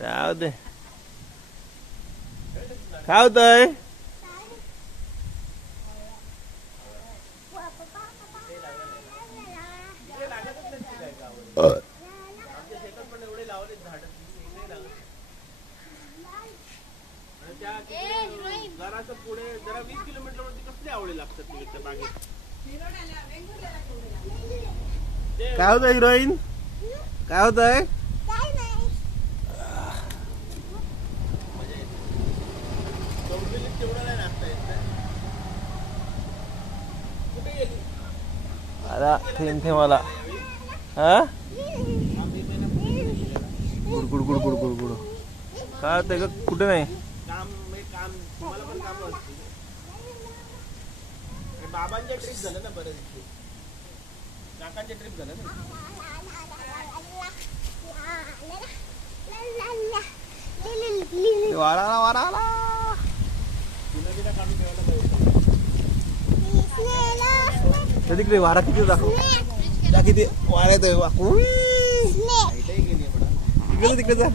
जाऊ दे. काय होतंय? जरासं पुढे जरा 20 किलोमीटर वरती कसले आवळे लागतात त्या बागेत. काय होतंय हिरोईन? काय होतंय? थेंब थेंबाला हा good good good good good good. काय होतंय का? कुठे नाही काम तुम्हाला पण काम असते. बाबांच्या ट्रिप झालं ना बऱ्याच दिवशी. काकांच्या ट्रिप झालं ना. वाराला वाराला तुला तिला काढून ठेवायला पाहिजे. तिकडे वारा किती दाखव. किती वारा येतोय वाकू. गेली तिकडे जा.